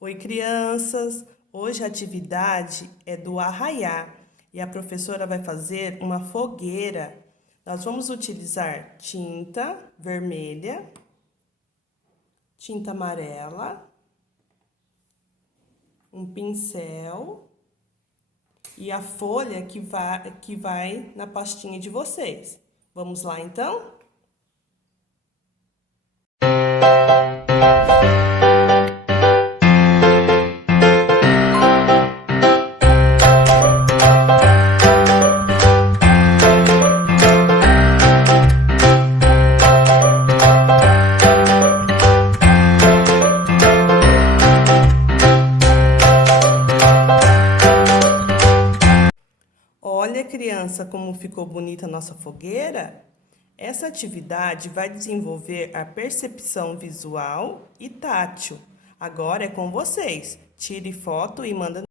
Oi, crianças! Hoje a atividade é do arraiá e a professora vai fazer uma fogueira. Nós vamos utilizar tinta vermelha, tinta amarela, um pincel e a folha que vai na pastinha de vocês. Vamos lá, então? Olha, criança, como ficou bonita a nossa fogueira. Essa atividade vai desenvolver a percepção visual e tátil. Agora é com vocês. Tire foto e manda